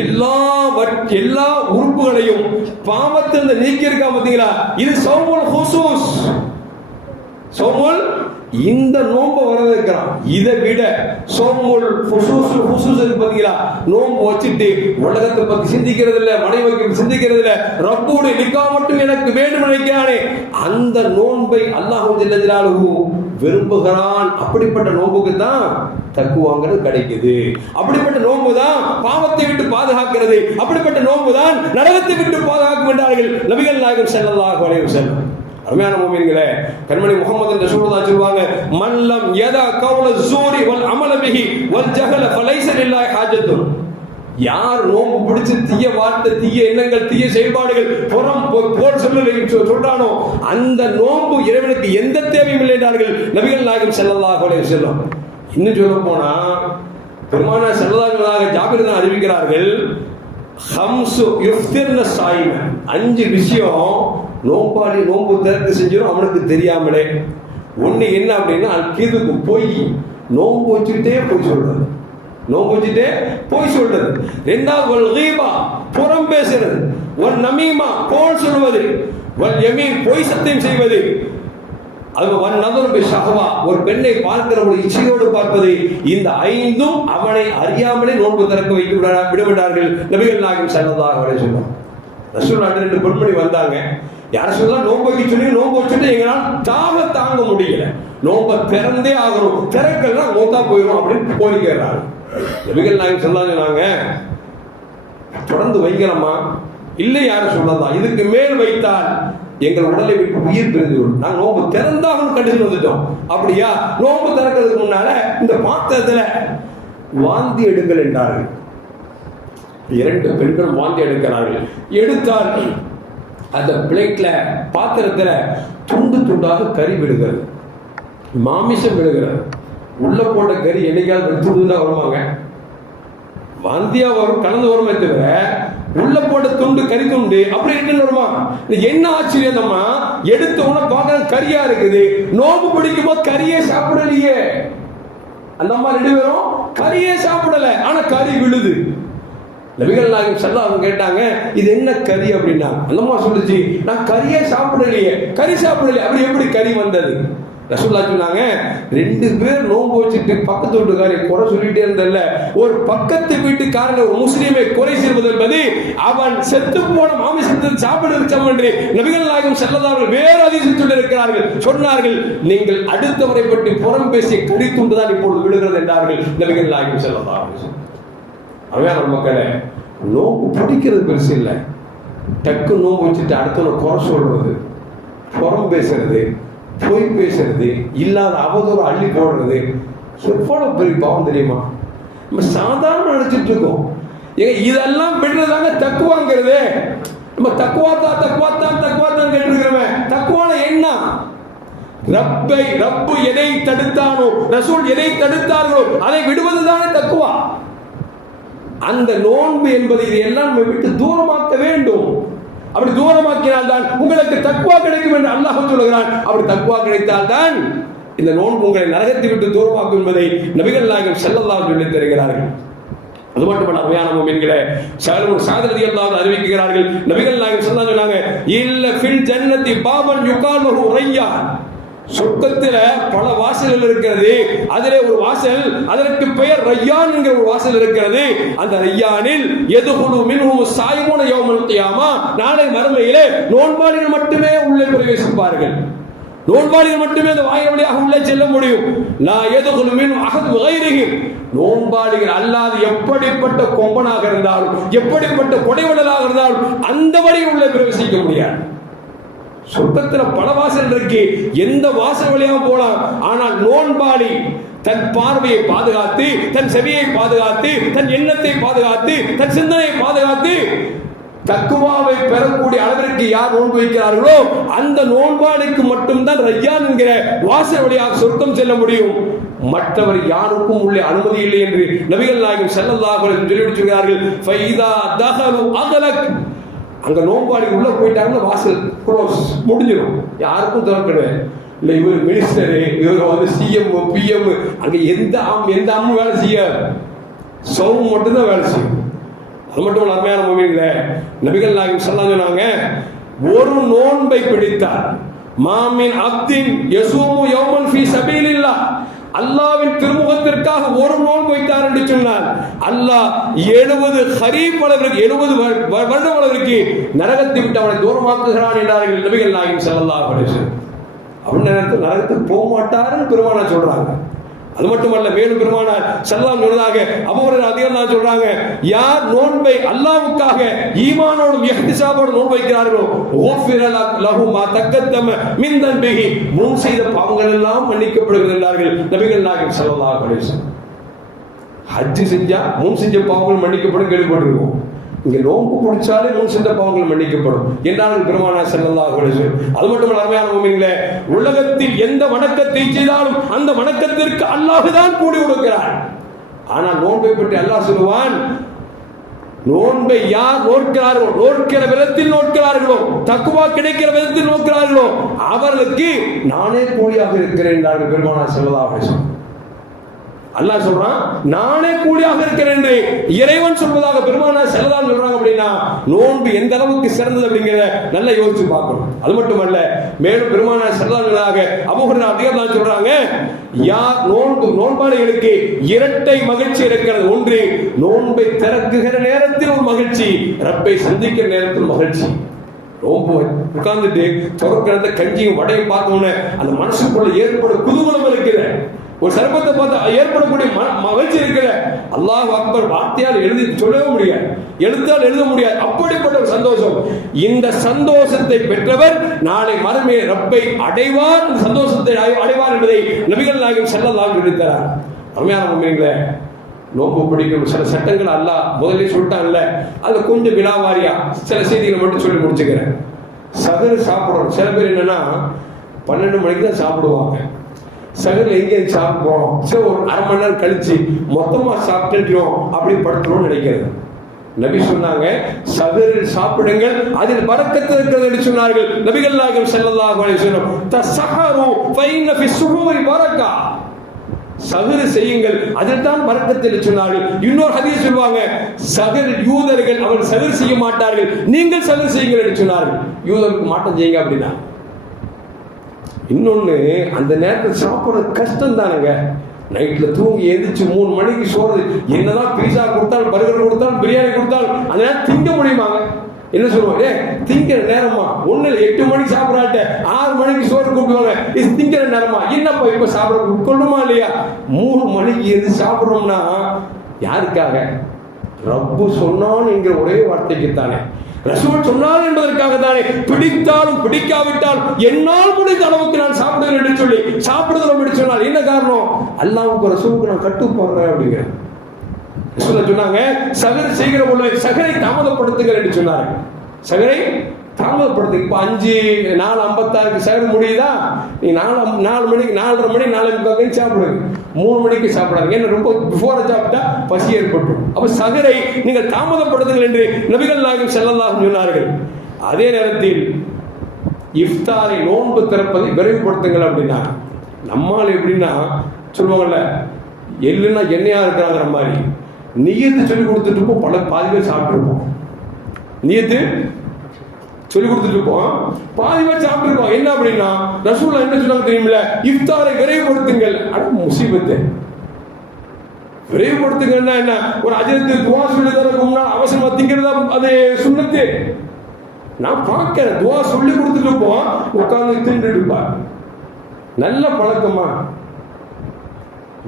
எல்லா உறுப்புகளையும் பாவத்திலிருந்து நீக்கி இருக்கா பாத்தீங்களா, இது சௌமுல் ஹுசூஸ். சௌமுல் இந்த நோன்பு வரவேற்கிறான். இதை விட சௌமுல் ஹுசூஸ் பாத்தீங்களா, நோன்பு வச்சுட்டு உலகத்தை பத்தி சிந்திக்கிறது இல்ல, மனைவிக்கு சிந்திக்கிறது இல்ல, ரப்போடு நிக்கா மட்டும் எனக்கு வேண்டும் நினைக்கிறானே, அந்த நோன்பை அல்லாஹ் ஜல்ல ஜலாலுஹு விரும்புகிறான். அப்படிப்பட்ட நோன்புக்கு தான் தக்குவாங்கிறது கிடைக்குது. அப்படிப்பட்ட நோன்பு தான் பாவத்தை விட்டு பாதுகாக்கிறது. அப்படிப்பட்ட நோன்பு தான் நரகத்தை விட்டு பாதுகாக்கும் என்றார்கள் நபிகள் நாயகம் ஸல்லல்லாஹு அலைஹி வஸல்லம். அருமையான முஃமின்களே, கண்மணி முஹம்மது ரசூலுல்லாஹி சொல்வாங்க, மல்லம் யதா கௌல ஸூரி வல் அமல பிஹி வல் ஜஹல ஃபலைஸ லில்லாஹி ஹாஜத்துன். யார் நோன்பு பிடிச்சு தீய வார்த்தை, தீய எண்ணங்கள், தீய செயல்பாடுகள், போல் சொல்றானோ, அந்த நோன்பு இறைவனுக்கு எந்த தேவையும் இல்லை என்றார்கள் நபிகள் நாயகம் ஸல்லல்லாஹு அலைஹி வஸல்லம். இன்னும் சொல்ல போனா பெருமானார் ஸல்லல்லாஹு அலைஹி ஜாபிர் தான் அறிவிக்கிறார்கள், ஹம்சு யுஃப்திர்ன ஸாயிம, 5 விஷயம் நோம்பாளி நோன்பு திறந்து செஞ்சிடும் அவனுக்கு தெரியாமலே. ஒண்ணு என்ன அப்படின்னா, அல்கிதுக்கு போய் நோன்பு வச்சுட்டே போய் சொல்றது, நோன்பு வச்சுட்டே போய் சொல்றது. இரண்டாவது வல் கீபா, புறம் பேசுறது, வல் நமீமா, கோல் சொல்வது, வல் யமீன், பொய் சத்தியம் செய்வது, அது வன் நதர் பி ஷஹவா, ஒரு பெண்ணை பார்க்கிற ஒரு இச்சையோடு பார்ப்பது. இந்த 5ம் அவனை அறியாமலே நோன்பு திறக்க விடுவிட்டார்கள் நபிகள் நாயகம் ஸல்லல்லாஹு அலைஹி வஸல்லம். ரசூலுல்லாஹி 2 பெண்மணி வந்தாங்க. யார சொல்லலாம், நோன்பு வைக்க சொல்லி நோன்பு வச்சுட்டு எங்களால் தாங்க முடியல, நோன்பை திறந்தே ஆகணும், திறக்கலாம் மௌத்தா போயிடும் அப்படின்னு கோரிக்கிறாங்க. நபிகள் நாயகம் ஸல்லல்லாஹு அலைஹி சொன்னாங்க, தொடர்ந்து வைக்கலாமா? இல்லை யார சொல்லலாம், இதுக்கு மேல் வைத்தால் எங்கள் உடலை விட்டு உயிர் பிரிந்துவிடும், நாங்கள் நோன்பு திறந்தாகணும் கண்டிச்சு வந்துட்டோம். அப்படியா, நோன்பு திறக்கிறதுக்கு முன்னால இந்த பாத்திரத்துல வாந்தி எடுங்கள் என்றார்கள். 2 பெண்கள் வாந்தி எடுக்கிறார்கள். எடுத்தால் அந்த பிளேட்ல, பாத்திரத்துல துண்டு துண்டாக கறி விடுகிறது, மாமிசம் விடுகிறது. உள்ள போட்ட கறி என்னைக்காவது துண்டு வருவாங்க, வாந்தியா வரும், கலந்து வருமே தவிர உள்ள போட்ட துண்டு கறி துண்டு அப்படி இருக்கு வருமா? என்ன ஆச்சரியம், நம்ம எடுத்த உடனே பார்க்க கறியா இருக்குது, நோம்பு பிடிக்கும் போது கறியே சாப்பிடலையே. அந்த அம்மா 2 பேரும் கறியே சாப்பிடல, ஆனா கறி விழுது. நபிகள் நாயகம் ஸல்லல்லாஹு அலைஹி கேட்டாங்க, இது என்ன கறி அப்படின்னா, அந்த அம்மா சொல்லுச்சு, நான் கறியே சாப்பிடலையே. கறி சாப்பிடலையே, அப்படி எப்படி கறி வந்தது? ரசூலுல்லாஹி சொன்னாங்க, 2 பேர் நோன்பு வச்சுட்டு பக்கத்து வீட்டுக்காரை குறை சொல்லிட்டே இருந்தல்ல, ஒரு பக்கத்து வீட்டுக்காரன் ஒரு முஸ்லீமை குறை செய்வது என்பது அவன் செத்து போன மாமிசத்தை சாப்பிடுவது சமம் என்று நபிகள் நாயகம் ஸல்லல்லாஹு அலைஹி வேறு ஹதீஸில் சொல்லியிருக்கிறார்கள். சொன்னார்கள், நீங்கள் அடுத்தவரை பற்றி புறம் பேசிய கறி துண்டு தான் இப்பொழுது விழுகிறது என்றார்கள் நபிகள் நாயகம் ஸல்லல்லாஹு அலைஹி வஸல்லம். அவையான மக்களே, நோம்பு பிடிக்கிறது பெருசு இல்லை, டக்கு நோம்பு வச்சுட்டு அடுத்தவனை குறை சொல்றது, புறம் பேசுறது, பொய் பேசுறது, இல்லாத அவதூறு அள்ளி போடுறது எவ்வளவு பெரிய பாவம் தெரியுமா? நம்ம சாதாரண நினைச்சிட்டு இருக்கோம். இதெல்லாம் விடுறதாங்க தக்குவாங்கிறது. நம்ம தக்குவாத்தான் கேட்டிருக்கிறவன் தக்குவான என்ன? ரப்பு எதை தடுத்தானோ, ரசூல் எதை தடுத்தார்களோ அதை விடுவதுதானே தக்குவா. அந்த நோன்பு என்பதை இதையெல்லாம் நம்ம விட்டு தூரமாக்க வேண்டும். அப்படி தூரமாக்கினால் தான் உங்களுக்கு தக்குவா கிடைக்கும் என்று அல்லாஹ் சொல்கிறான். அப்படி தக்குவா கிடைத்தால் தான் இந்த நோன்பு உங்களை நரகத்தை விட்டு தூரமாக்கும் என்பதை நபிகள் நாயகம் ஸல்லல்லாஹு அலைஹி வஸல்லம் தருகிறார்கள். அது மட்டுமல்ல, அருமையான முஃமின்களே, ஸஅத் ரலியல்லாஹு அறிவிக்கிறார்கள், நபிகள் நாயகம் ஸல்லல்லாஹு அலைஹி வஸல்லம் சொன்னாங்க, இல்ல ஃபில் ஜன்னதி பாபன் யுகால் லஹு ரையான். சொர்க்கத்தில் பல வாசல்கள் இருக்கிறது. அதிலே ஒரு வாசல், அதற்கு பெயர் ரையான் என்கிற ஒரு வாசல் இருக்கிறது. அந்த ரையானில் யதுகுலு மின்ஹும் ஸாயிமூன யௌமல் கியாமா, நாளை மறுமையிலே நோன்பாளிகள் மட்டுமே உள்ளே பிரவேசிப்பார்கள். நோன்பாளிகள் மட்டுமே அந்த வாயில் வழியாக உள்ளே செல்ல முடியும். லா யதுகுலு மின் அஹத் கைரிஹி, நோன்பாளிகள் அல்லாது எப்படிப்பட்ட கொம்பனாக இருந்தாலும், எப்படிப்பட்ட கொடைவள்ளலாக இருந்தாலும் அந்த வழியில் உள்ளே பிரவேசிக்க முடியாது. சொர்க்கத்தில் பல வாசல் இருக்கு, எந்த வாசல் வழியாக போலாம். ஆனால் நோன்பாளி தன் பார்வையை பாதுகாத்து, தன் செவியை பாதுகாத்து, தன் எண்ணத்தை பாதுகாத்து, தன் சிந்தனையை பாதுகாத்து தக்குவாவை பெறக்கூடிய அளவிற்கு யார் நோன்பு வைக்கிறார்களோ அந்த நோன்பாளிக்கு மட்டும்தான் ரையான் என்கிற வாசல் வழியாக சொர்க்கம் செல்ல முடியும். மற்றவர் யாருக்கும் உள்ளே அனுமதி இல்லை என்று நபிகள் நாயகம் ஸல்லல்லாஹு அலைஹி வஸல்லம் சொல்லிவிடுகிறார்கள். ஃபைதா தஹலு அகலக், அங்க நோன்பாளி உள்ள போயிட்டாங்கன்னா வாசல் க்ளோஸ், முடிஞ்சிடும், யாருக்கும் திறக்கவே இல்லை. இவர் மினிஸ்டரு, இவர் சிஎம் பிஎம், அங்க எந்த அம்மும் வேலை செய்ய, சௌம் மட்டும்தான் வேலை செய்யும். அது மட்டும் அருமையான முஃமின்களே, நபிகள் நாயகம் ஸல்லல்லாஹு அலைஹி வஸல்லம் சொன்னாங்க, ஒரு நோன்பை பிடித்தார், மாமின் அப்தின் யஸூமு யௌமன் ஃபீ சபீலில்லாஹ், அல்லாஹ்வின் திருமுகத்திற்காக ஒரு நோன்பு வைத்தார் என்று சொன்னார், அல்லாஹ் 70 ஹரீப் அளவிற்கு 70 வருடம் அளவிற்கு நரகத்தை விட்டு அவனை தூரமாக்குகிறான் என்றார்கள் நபிகள் நாயகம் ஸல்லல்லாஹு அலைஹி வஸல்லம். அவன் நேரத்தில் நரகத்துக்கு போக மாட்டாருன்னு பெருமானார் சொல்றாங்க. அது மட்டுமல்ல, மேலும் பெருமானார் ஸல்லல்லாஹு அலைஹி வஸல்லம் அபூ ஹுரைரா ரலியல்லாஹு அன்ஹு சொல்றாங்க, யார் நோன்பை அல்லாஹ்வுக்காக ஈமானோடும் இஹ்திஸாபோடும் நோன்பு வைக்கிறார்களோ ஓஃபிர லஹு மா தக்கத்தம மின் தன்பிஹி, முன் செய்த பாவங்கள் எல்லாம் மன்னிக்கப்படுகிறது என்றார்கள் நபிகள் நாயகம் ஸல்லல்லாஹு அலைஹி வஸல்லம். ஹஜ் செஞ்சா முன் செஞ்ச பாவங்கள் மன்னிக்கப்படும் கேள்விப்பட்டிருக்கோம். இங்க நோன்பு முடிச்சாலே முன் சென்ற பாவங்கள் மன்னிக்கப்படும் என்றார்கள் பெருமானார் ஸல்லல்லாஹு அலைஹி வஸல்லம். அது மட்டுமல்ல, அருமையான முஃமின்களே, உலகத்தில் எந்த வணக்கத்தை செய்தாலும் அந்த வணக்கத்திற்கு அல்லாஹ் தான் கூடி கொடுக்கிறார். ஆனால் நோன்பை பற்றி அல்லாஹ் சொல்லுவான், நோன்பை யார் நோக்கிறார்களோ, நோக்கிற விதத்தில் நோக்கிறார்களோ, தக்குவா கிடைக்கிற விதத்தில் நோக்கிறார்களோ அவர்களுக்கு நானே கூலியாக இருக்கிறேன் என்றார்கள் பெருமானார் ஸல்லல்லாஹு அலைஹி வஸல்லம். அல்லாஹ் சொல்றான், நானே கூலியாக இருக்கிறேன் என்று இறைவன் சொல்வதாக பெருமானார் ஸல்லல்லாஹு அலைஹி வஸல்லம் சொல்றாங்க. அப்படின்னா நோன்பு எந்த அளவுக்கு சிறந்தது அப்படிங்கிறத நல்லா யோசிச்சு பார்க்கணும். அது மட்டுமல்ல, மேலும் பெருமானார் ஸல்லல்லாஹு அலைஹி வஸல்லம் அபூ ஹுரைரா ரலியல்லாஹு அன்ஹு சொல்றாங்க, யார் நோன்பாளிகளுக்கு இரட்டை மகிழ்ச்சி இருக்கிறது. ஒன்று, நோன்பை திறக்குகிற நேரத்தில் ஒரு மகிழ்ச்சி, ரப்பை சந்திக்கிற நேரத்தில் மகிழ்ச்சி. நோன்பு உட்கார்ந்துட்டு துறக்கிறத கஞ்சியும் வடையும் பார்த்தோன்னே அந்த மனசுக்குள்ள ஏற்படும் குதூகலம் இருக்குது. ஒரு சர்பத்தை பார்த்து ஏற்படக்கூடிய மகிழ்ச்சி இருக்கிற, அல்லாஹ் அக்பர் வார்த்தையால் எழுதி சொல்லவே முடியாது, எழுத்தால் எழுத முடியாது, அப்படிப்பட்ட ஒரு சந்தோஷம். இந்த சந்தோஷத்தை பெற்றவர் நாளை மறுமை ரப்பை அடைவார், சந்தோஷத்தை அடைவார் என்பதை நபிகள் நாயகம் ஸல்லல்லாஹு அலைஹி வஸல்லம் சொல்லித்தரார். அருமையான முஃமின்களே, நோன்பு பிடிக்கும் சில சட்டங்கள் அல்லாஹ் முதலில் சொல்லிட்டாங்கல்ல, அதுல கொஞ்சம் விலாவாரியா சில செய்திகளை மட்டும் சொல்லி முடிச்சுக்கிறேன். சகர் சாப்பிடுறோம், சில பேர் என்னன்னா 12 மணிக்கு தான் சாப்பிடுவாங்க. சகரில் எங்கே சாப்பிடுவோம், சரி ஒரு அரை மணி நேரம் கழிச்சு மொத்தமாக சாப்பிட்டுட்டோம் அப்படி படுத்துறோம்னு நினைக்கிறது. நபி சொன்னாங்க, சகரில் சாப்பிடுங்கள், அதில் பரக்கத்து இருக்கிறது என்று சொன்னார்கள் நபிகள் நாயகம் ஸல்லல்லாஹு அலைஹி வஸல்லம். தஸஹரு ஃபைன்ன ஃபி ஸுஹூரி பரக்கா, சகரு செய்யுங்கள், அதில் தான் பரக்கத்து என்று சொன்னார்கள். இன்னொரு ஹதீஸ் சொல்வாங்க, சகர் யூதர்கள் அவர் சகர் செய்ய மாட்டார்கள், நீங்கள் சகர் செய்யுங்கள் என்று சொன்னார்கள். யூதருக்கு மாட்டம் செய்யுங்க அப்படின்னா. இன்னொன்று, அந்த நேரத்தில் சாப்பிட்றது கஷ்டம் தானுங்க. நைட்டில் தூங்கி எழுந்திரிச்சு 3 மணிக்கு சோறு, என்னதான் பீஸா கொடுத்தாலும் பர்கர் கொடுத்தாலும் பிரியாணி கொடுத்தாலும் அந்த நேரம் திங்க முடியுமாங்க? என்ன சொல்லுவாங்க, திங்கிற நேரமா? ஒண்ணு 8 மணிக்கு சாப்பிடாட்ட 6 மணிக்கு சோறு கூப்பிடுவாங்க, இது திங்கிற நேரமா? என்னப்பா இப்ப சாப்பிட கொள்ளுமா இல்லையா? 3 மணிக்கு எது சாப்பிடுறோம்னா யாருக்காக? ரப்பு சொன்னான் என்கிற ஒரே வார்த்தைக்குத்தானே. ரசூல் சொன்னார் என்பதற்காக தானே, பிடித்தாலும் பிடிக்காவிட்டாலும் என்னால் முடிந்த அளவுக்கு நான் சாப்பிடுவேன் என்று சொல்லி சாப்பிடுதலும் என்று சொன்னால் என்ன காரணம்? அல்லாஹ்வுக்கு ரசூலுக்கு நான் கட்டுப்படுறேன் அப்படிங்கிற ரசூல் சொன்னாங்க. சகர் செய்கிற பொழுது சகரை தாமதப்படுத்துங்கள் என்று சொன்னாங்க. சகரை தாமதப்படுத்து. இப்போ 4:56 சகர் முடியுதா? நீ 4 மணிக்கு 4:30 மணி 4:45 சாப்பிடுங்க. 3 மணிக்கு சாப்பிடாதீங்க. ஏன்னா ரொம்ப பிஃபோரா சாப்பிட்டா பசி ஏற்பட்டும். அப்ப சகரை நீங்கள் தாமதப்படுத்துங்கள் என்று நபிகள் நாயகம் ஸல்லல்லாஹு அலைஹி சொன்னார்கள். அதே நேரத்தில் இஃப்தாரை நோன்பு திறப்பதை விரைவுபடுத்துங்கள் அப்படின்னா, நம்மால் எப்படின்னா சொல்லுவாங்கல்ல, எள்ளுன்னா எண்ணெயா இருக்கிறாங்கிற மாதிரி நியத்து சொல்லி கொடுத்துட்டு இருப்போம். பாதி பேர் சாப்பிட்டுருப்போம். நியத்து சொல்லி கொடுத்துட்டு இருப்போம், பாதி பேர் சாப்பிட்டுருப்போம். என்ன அப்படின்னா ரசூலுல்லாஹ் என்ன சொன்னாங்க தெரியுமில்ல? இஃப்தாரை விரைவுபடுத்துங்கள். அட முசீபத்து, விரைவுபடுத்துங்கன்னா என்ன? ஒரு அஜரத்து துவா சொல்லி தரக்கு முன்னால் அவசரமா திங்கிறதா அது சுன்னத்து? நான் பார்க்கிறேன், துவா சொல்லி கொடுத்துட்டு இருப்போம், உட்கார்ந்து தின்னுட்டு இருப்பார். நல்ல பழக்கமா?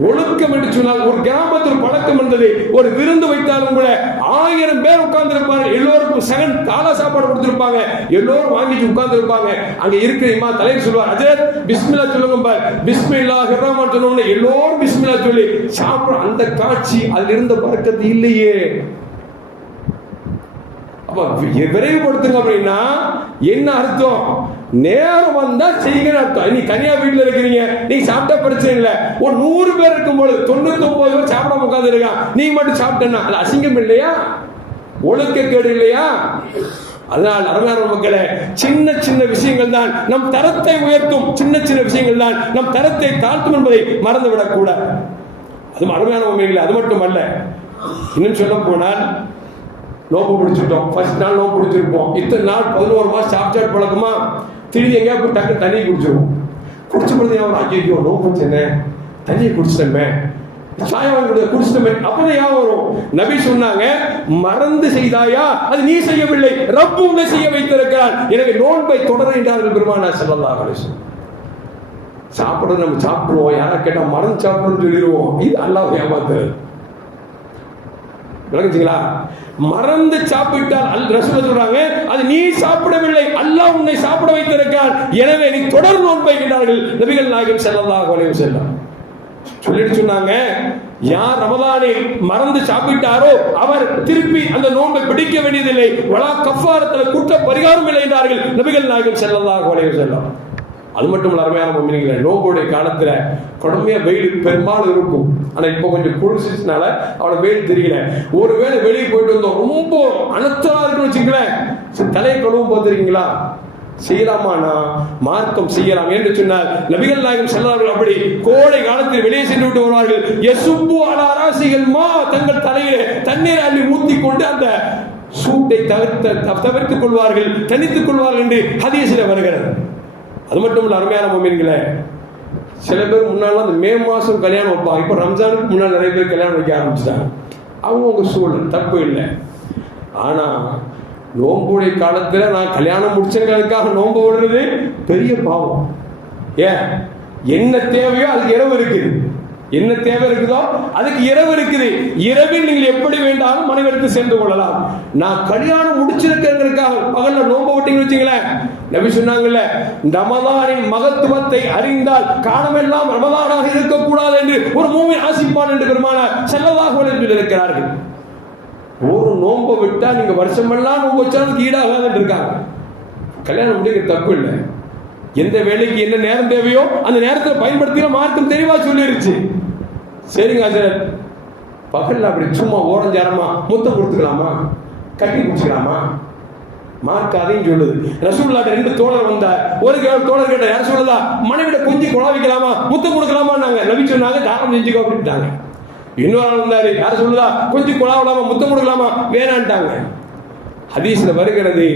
ஒழுக்கம் என்று சொன்னால் ஒரு கிராமத்தில் பழக்கம் இருந்தது. ஒரு விருந்து வைத்தாலும் கூட 1000 பேர் உட்கார்ந்து இருப்பாங்க. எல்லோருக்கும் சகன் காலா சாப்பாடு கொடுத்திருப்பாங்க. எல்லோரும் வாங்கிட்டு உட்கார்ந்து இருப்பாங்க. அங்க இருக்கிற இமா தலைவர் சொல்வார், அஜர் பிஸ்மில்லா சொல்லுங்க. பிஸ்மில்லாஹிர் ரஹ்மான் சொன்னோம்னா எல்லோரும் பிஸ்மில்லா சொல்லி சாப்பிட. அந்த காட்சி அதில் இருந்த பறக்கத்து இல்லையே. அப்ப விரைவுபடுத்துங்க அப்படின்னா என்ன அர்த்தம்? நேரம் வந்தா செய்யுங்கன்னு அர்த்தம். நீ தனியா வீட்டுல இருக்கிறீங்க, நீ சாப்பிட்டா பிரச்சனை இல்லை. ஒரு 100 பேர் இருக்கும் பொழுது 99 பேர் சாப்பிடாம உட்கார்ந்து இருக்கான், நீ மட்டும் சாப்பிட்டா அது அசிங்கம் இல்லையா? ஒழுக்க கேடு இல்லையா? அதனால் அருமையான மக்களே, சின்ன சின்ன விஷயங்கள் தான் நம் தரத்தை உயர்த்தும். சின்ன சின்ன விஷயங்கள் தான் நம் தரத்தை தாழ்த்தும் என்பதை மறந்துவிடக் கூடாது. அது அருமையான உண்மைகள். அது மட்டும் அல்ல, இன்னும் சொல்ல போனால் நோம்பு பிடிச்சிட்டோம். ஃபர்ஸ்ட் நாள் நோம்பு பிடிச்சிருப்போம். இத்தனை நாள் 11 மாசம் சாப்பிட்டு பழக்கமா, திரும்பி எங்கேயா போய் டக்கு தண்ணி குடிச்சிருவோம். குடிச்ச பொழுது ஐயோ நோம்பு பிடிச்சேனே, தண்ணியை குடிச்சிட்டமே, சாயம் வாங்கி குடிச்சிட்டமே, அப்பதான் ஞாபகம் வரும். நபி சொன்னாங்க, மறந்து செய்தாயா அது நீ செய்யவில்லை, ரப்பு உன்னை செய்ய வைத்திருக்கிறான். எனவே நோன்பை தொடர என்றார்கள் பெருமானார் ஸல்லல்லாஹு அலைஹி வஸல்லம். சாப்பிடுறது நம்ம சாப்பிடுவோம், யாரை கேட்டா மறந்து சாப்பிடணும்னு சொல்லிடுவோம். இது அல்லாஹ் ஏமாத்துறது. விளங்குச்சுங்களா? மறந்து சாப்பிட்டால் ரசூல் சொல்றாங்க, அது நீ சாப்பிடவில்லை, அல்லாஹ் உன்னை சாப்பிட வைத்திருக்கிறான். எனவே நீ தொடர் நோன்பை என்றார்கள் நபிகள் நாயகம் ஸல்லல்லாஹு அலைஹி வஸல்லம். சொல்லிட்டு சொன்னாங்க, யார் ரமலானில் மறந்து சாப்பிட்டாரோ அவர் திருப்பி அந்த நோன்பை பிடிக்க வேண்டியதில்லை. வலா கஃபாரத்துல குற்ற பரிகாரம் இல்லை என்றார்கள் நபிகள் நாயகம் ஸல்லல்லாஹு அலைஹி வஸல்லம். அது மட்டும் இல்ல, அருமையான முஃமினீன்களே, நோன்புடைய காலத்துல கடுமையா வெயில் பெரும்பாலும் இருக்கும். ஆனா இப்ப கொஞ்சம் குளிர்ச்சினால அவளை வெயில் தெரியல. ஒருவேளை வெளியே போயிட்டு வந்தோம், ரொம்ப அனத்தலா இருக்குன்னு வச்சுங்களேன், தலையை கழுவும் போத்திருக்கீங்களா? செய்யலாமானா மார்க்கம் செய்யலாம் என்று சொன்னால் நபிகள் நாயகம் ஸல்லல்லாஹு அப்படி கோடை காலத்தில் வெளியே சென்று விட்டு வருவார்கள். யசுப்பு அலா ராசிகள் மா, தங்கள் தலையிலே தண்ணீர் அள்ளி ஊத்திக் கொண்டு அந்த சூட்டை தவிர்த்துக் கொள்வார்கள், தனித்துக் கொள்வார்கள் என்று ஹதீஸில் வருகிறது. அது மட்டும் இல்ல, அருமையான முஃமின்களே, சில பேர் முன்னால அந்த மே மாசம் கல்யாணம் வைப்பாங்க. இப்ப ரம்ஜானுக்கு முன்னாடி நிறைய பேர் கல்யாணம் வைக்க ஆரம்பிச்சிட்டாங்க. அவங்க சூழல் தப்பு இல்லை. ஆனா நோம்புடைய காலத்துல நான் கல்யாணம் முடிச்சதுக்காக நோன்பு விடுறது பெரிய பாவம். ஏன்? என்ன தேவையோ அதுக்கு இரவு இருக்குது. என்ன தேவை இருக்குதோ அதுக்கு இரவு இருக்குது. இரவில் நீங்கள் எப்படி வேண்டாலும் மனைவிக்கு சேர்ந்து கொள்ளலாம். நான் கல்யாணம் முடிச்சிருக்கிறதுக்காக பகல்ல நோன்பு விட்டீங்கன்னு வச்சுங்களேன், நபி சொன்னாங்கல்ல, ரமலானின் மகத்துவத்தை அறிந்தால் காலமெல்லாம் ரமலானாக இருக்கக்கூடாது என்று ஒரு மூமின் ஆசிப்பான் என்று பெருமானார் ஸல்லல்லாஹு அலைஹி வஸல்லம் இருக்கிறார்கள். ஒரு நோன்பை விட்டா நீங்க வருஷமெல்லாம் நோன்பு வச்சாலும் ஈடாகாதுன்னு இருக்காங்க. கல்யாணம் முடிக்க தப்பு இல்லை. எந்த வேலைக்கு என்ன நேரம் தேவையோ அந்த நேரத்தில் பயன்படுத்தின மார்க்கம் தெளிவா சொல்லிருச்சு. சரிங்க ஹஜரத், பகல்ல அப்படி சும்மா ஓரஞ்சாரமா முத்தம் கொடுத்துக்கலாமா, கட்டி குடிச்சுக்கலாமா? மார்க் அதையும் சொல்லுது. ரசூலுல்லாஹ் 2 தோழர் வந்தார். ஒரு தோழர் கேட்ட, யார் சொல்லுதா, மனைவிட கொஞ்சம் குழாவிக்கலாமா, முத்தம் கொடுக்கலாமா? நாங்க நபி சொன்னாங்க, தானம் செஞ்சுக்கோ அப்படின்ட்டாங்க. இன்னொரு ஆள் வந்தாரு, யார் சொல்லுதா, கொஞ்சம் குழாவலாமா, முத்தம் கொடுக்கலாமா? வேணான்ட்டாங்க. ஹதீஸ்ல வருகிறது,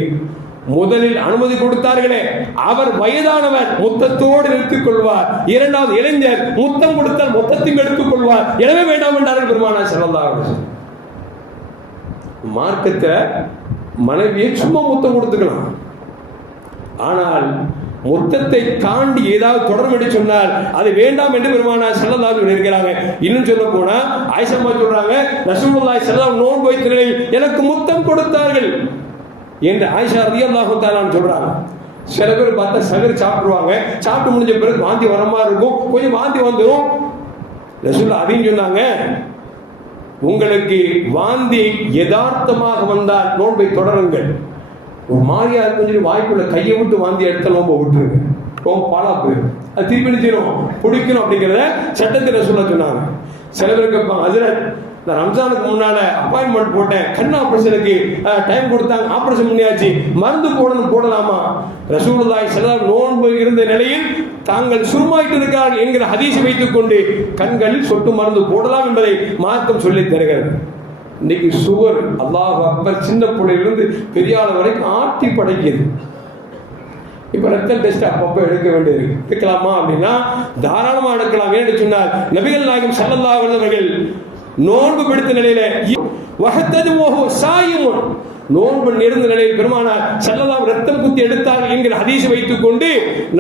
முதலில் அனுமதி கொடுத்தார்களே அவர் வயதானவர், முத்தத்தோடு நிறுத்திக் கொள்வார். இரண்டாவது இளைஞர், முத்தம் கொடுத்தால் முத்தத்தையும் எடுத்துக் கொள்வார். எனவே வேண்டாம் என்றார்கள் பெருமானார் ஸல்லல்லாஹு அலைஹி வஸல்லம். மார்க்கத்தை மனைவியை சும்மா முத்தம் கொடுத்துக்கலாம். ஆனால் முத்தத்தை தாண்டி ஏதாவது தொடர்பு சொன்னால் அது வேண்டாம் என்று பெருமானார் ஸல்லல்லாஹு அலைஹி வஸல்லம் இருக்கிறாங்க. இன்னும் சொல்ல போனா ஆயிஷா சொல்றாங்க, ரசூலுல்லாஹி ஸல்லல்லாஹு அலைஹி வஸல்லம் நோன்பு வைத்த நிலையில் எனக்கு முத்தம் கொடுத்தார்கள். என்று ஆயிஷா ரலியல்லாஹு தஆலா சொல்றாங்க. சில பேர் பார்த்தா சகர் சாப்பிடுவாங்க, சாப்பிட்டு முடிஞ்ச பிறகு வாந்தி வர மாதிரி இருக்கும், கொஞ்சம் வாந்தி வந்துடும். ரசூலுல்லாஹ் அதையும் சொன்னாங்க, உங்களுக்கு வாந்தி யதார்த்தமாக வந்தால் நோன்பை தொடருங்கள். ஒரு மாதிரியா இருக்கும் வாய்க்குள்ள கையை விட்டு வாந்தி எடுத்த நோன்பை விட்டுருங்க, நோம்பு பாலா போயிடும். அது திருப்பி நிச்சயம் பிடிக்கணும் அப்படிங்கிறத சட்டத்தில் சொல்ல சொன்னாங்க. சில பேருக்கு கேட்பாங்க, ஹஜ்ரத் நான் ரம்ஜானுக்கு முன்னால அப்பாயின்மெண்ட் போட்டேன், கண் ஆபரேஷனுக்கு டைம் கொடுத்தாங்க, ஆபரேஷன் பண்ணியாச்சு, மருந்து போடலாமா? ரசூலுல்லாஹி ஸல்லல்லாஹு நோன்பு இருந்த நிலையில் தாங்கள் சுருமாயிட்டு இருக்கிறார்கள் என்கிற ஹதீஸை வைத்துக் கொண்டு கண்களில் சொட்டு மருந்து போடலாம் என்பதை மார்க்கம் சொல்லி தருகிறது. இன்னைக்கு சுகர் அல்லாஹ் அக்பர், சின்ன பிள்ளையிலிருந்து பெரிய ஆள் வரைக்கும் ஆட்டி படைக்குது. இப்ப ரத்த டெஸ்ட் அப்பப்போ எடுக்க வேண்டியது எடுக்கலாமா அப்படின்னா தாராளமா எடுக்கலாம். என்று சொன்னார் நபிகள் நாயகம் ஸல்லல்லாஹு அலைஹி வஸல்லம் நோன்பு பிடித்த நிலையில நோன்பு இருந்த நிலையில் பெருமானார் ஸல்லல்லாஹு ரத்தம் குத்தி எடுத்தார்கள் என்கிற ஹதீஸை வைத்துக் கொண்டு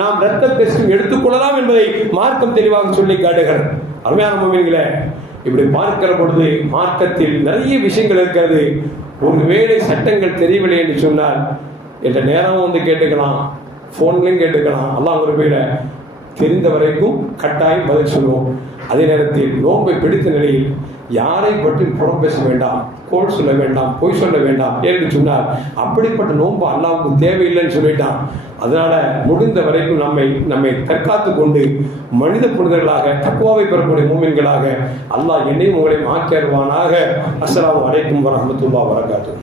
நாம் ரத்த டெஸ்ட் எடுத்துக்கொள்ளலாம் என்பதை மார்க்கம் தெளிவாக சொல்லி காட்டுகிறது. அருமையான முஃமின்களே, இப்படி பார்க்கிற பொழுது மார்க்கத்தில் நிறைய விஷயங்கள் இருக்கிறது. ஒருவேளை சட்டங்கள் தெரியவில்லை என்று சொன்னால் என்ற நேரம் வந்து கேட்டுக்கலாம், போன்லையும் கேட்டுக்கலாம். அல்லாஹ் ஒரு பேர தெரிந்த வரைக்கும் கட்டாயம் பதில் சொல்லுவோம். அதே நேரத்தில் நோன்பை பிடித்த நிலையில் யாரை பற்றி புறம் பேச வேண்டாம், கோல் சொல்ல வேண்டாம், பொய் சொல்ல வேண்டாம் என்று சொன்னார். அப்படிப்பட்ட நோன்பு அல்லாஹ்வுக்கு தேவையில்லைன்னு சொல்லிட்டான். அதனால முடிந்த வரைக்கும் நம்மை தற்காத்து கொண்டு மனித புனிதர்களாக தக்வாவை பெறக்கூடிய மூமின்களாக அல்லாஹ் என்னையும் உங்களையும் ஆக்கியருவானாக. அஸ்ஸலாமு அலைக்கும் வரஹ்மத்துல்லாஹி வபரகாத்துஹு.